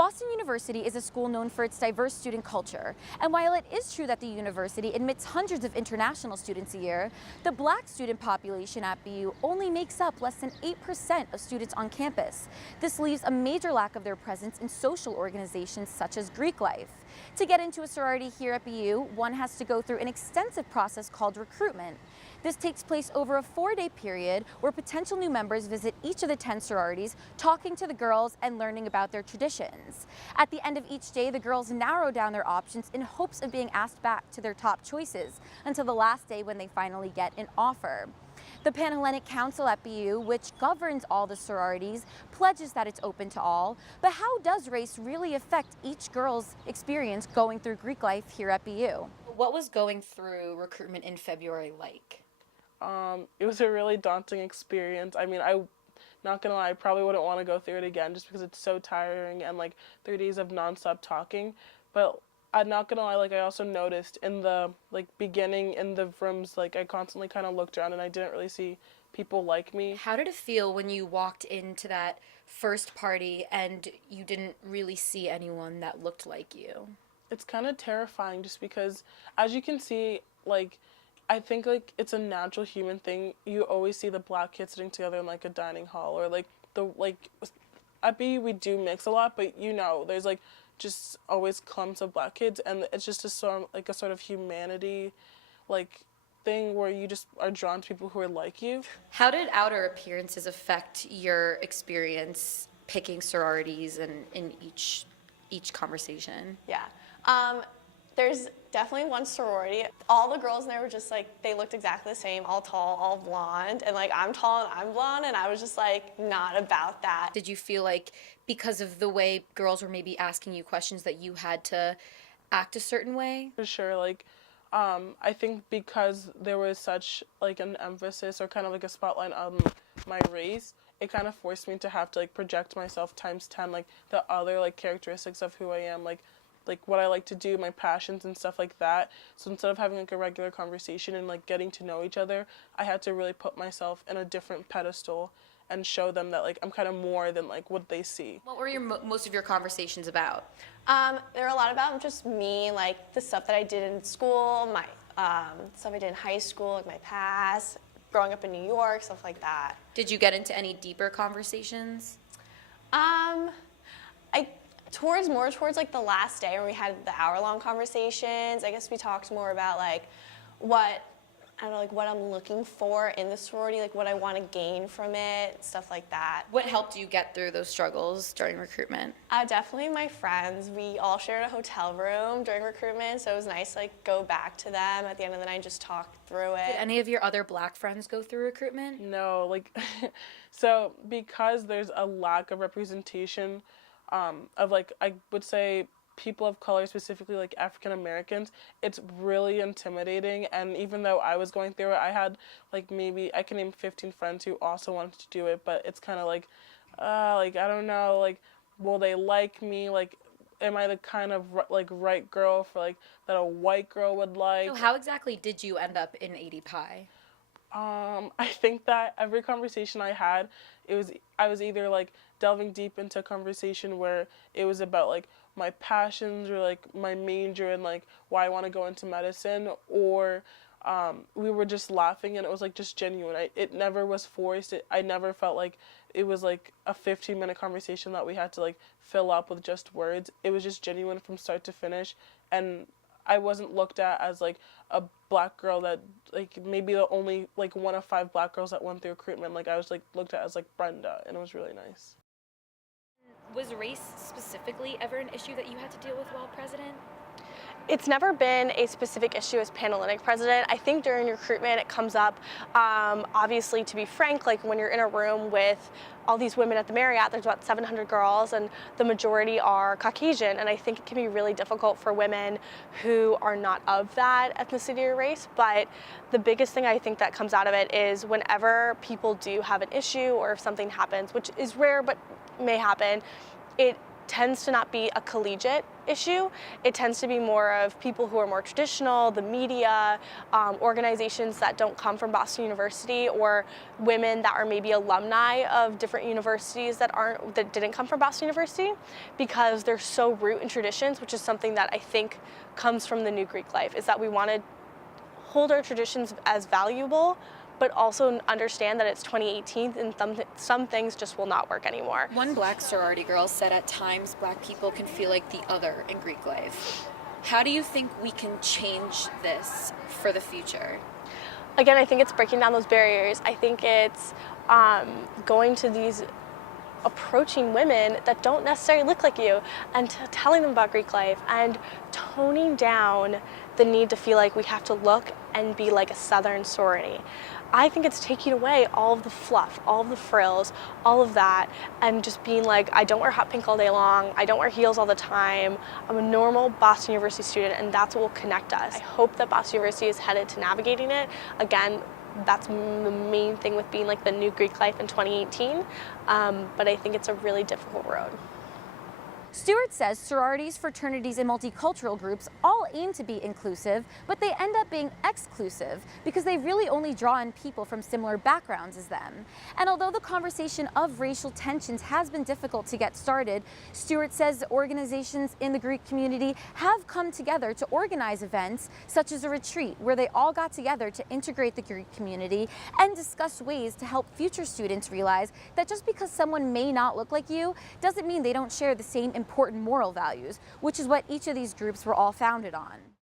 Boston University is a school known for its diverse student culture, and while it is true that the university admits hundreds of international students a year, the Black student population at BU only makes up less than 8% of students on campus. This leaves a major lack of their presence in social organizations such as Greek life. To get into a sorority here at BU, one has to go through an extensive process called recruitment. This takes place over a 4-day period where potential new members visit each of the 10 sororities, talking to the girls and learning about their traditions. At the end of each day, the girls narrow down their options in hopes of being asked back to their top choices until the last day when they finally get an offer. The Panhellenic Council at BU, which governs all the sororities, pledges that it's open to all. But how does race really affect each girl's experience going through Greek life here at BU? What was going through recruitment in February like? It was a really daunting experience. I mean, not gonna lie, I probably wouldn't want to go through it again just because it's so tiring and like 3 days of nonstop talking. But I'm not gonna lie, like I also noticed in the beginning in the rooms, like I constantly kind of looked around and I didn't really see people like me. How did it feel when you walked into that first party and you didn't really see anyone that looked like you? It's kind of terrifying just because, as you can see, I think it's a natural human thing. You always see the Black kids sitting together in like a dining hall, or at BU we do mix a lot, but there's just always clumps of Black kids, and it's just a sort of humanity thing where you just are drawn to people who are like you. How did outer appearances affect your experience picking sororities and in each conversation? Yeah. There's definitely one sorority. All the girls in there were just they looked exactly the same, all tall, all blonde, and I'm tall and I'm blonde, and I was just not about that. Did you feel like because of the way girls were maybe asking you questions that you had to act a certain way? For sure, I think because there was such an emphasis or kind of a spotlight on my race, it kind of forced me to have to project myself times 10, the other characteristics of who I am, like what I like to do, my passions and stuff like that. So instead of having a regular conversation and getting to know each other, I had to really put myself in a different pedestal and show them that I'm kind of more than what they see. What were most of your conversations about? There were a lot about just me, the stuff that I did in school, my stuff I did in high school, my past, growing up in New York, stuff like that. Did you get into any deeper conversations? More towards the last day when we had the hour-long conversations. I guess we talked more about what I'm looking for in the sorority, what I want to gain from it, stuff like that. What helped you get through those struggles during recruitment? Definitely my friends. We all shared a hotel room during recruitment, so it was nice to go back to them at the end of the night and just talk through it. Did any of your other Black friends go through recruitment? No, so because there's a lack of representation of I would say people of color, specifically African Americans, it's really intimidating. And even though I was going through it, I had maybe I can name 15 friends who also wanted to do it, but it's kind of I don't know, will they like me, am I the kind of right girl for that a white girl would like? So how exactly did you end up in AD Pi? I think that every conversation I had, I was either delving deep into a conversation where it was about my passions or my major and why I want to go into medicine, or we were just laughing and it was just genuine. It never was forced. I never felt it was a 15-minute conversation that we had to fill up with just words. It was just genuine from start to finish, and I wasn't looked at as a Black girl that maybe the only one of 5 Black girls that went through recruitment. I was looked at as Brenda, and it was really nice. Was race specifically ever an issue that you had to deal with while president? It's never been a specific issue as Panhellenic president. I think during recruitment it comes up. Obviously, to be frank, when you're in a room with all these women at the Marriott, there's about 700 girls, and the majority are Caucasian, and I think it can be really difficult for women who are not of that ethnicity or race. But the biggest thing I think that comes out of it is whenever people do have an issue or if something happens, which is rare but may happen, it tends to not be a collegiate issue. It tends to be more of people who are more traditional, the media, organizations that don't come from Boston University, or women that are maybe alumni of different universities that didn't come from Boston University, because they're so root in traditions, which is something that I think comes from the New Greek Life, is that we want to hold our traditions as valuable, but also understand that it's 2018 and some things just will not work anymore. One Black sorority girl said at times Black people can feel like the other in Greek life. How do you think we can change this for the future? Again, I think it's breaking down those barriers. I think it's going to these approaching women that don't necessarily look like you and telling them about Greek life and toning down the need to feel like we have to look and be like a Southern sorority. I think it's taking away all of the fluff, all of the frills, all of that, and just being like, I don't wear hot pink all day long, I don't wear heels all the time, I'm a normal Boston University student, and that's what will connect us. I hope that Boston University is headed to navigating it. Again, that's the main thing with being like the New Greek Life in 2018, but I think it's a really difficult road. Stewart says sororities, fraternities, and multicultural groups all aim to be inclusive, but they end up being exclusive because they really only draw in people from similar backgrounds as them. And although the conversation of racial tensions has been difficult to get started, Stewart says organizations in the Greek community have come together to organize events such as a retreat where they all got together to integrate the Greek community and discuss ways to help future students realize that just because someone may not look like you doesn't mean they don't share the same important moral values, which is what each of these groups were all founded on.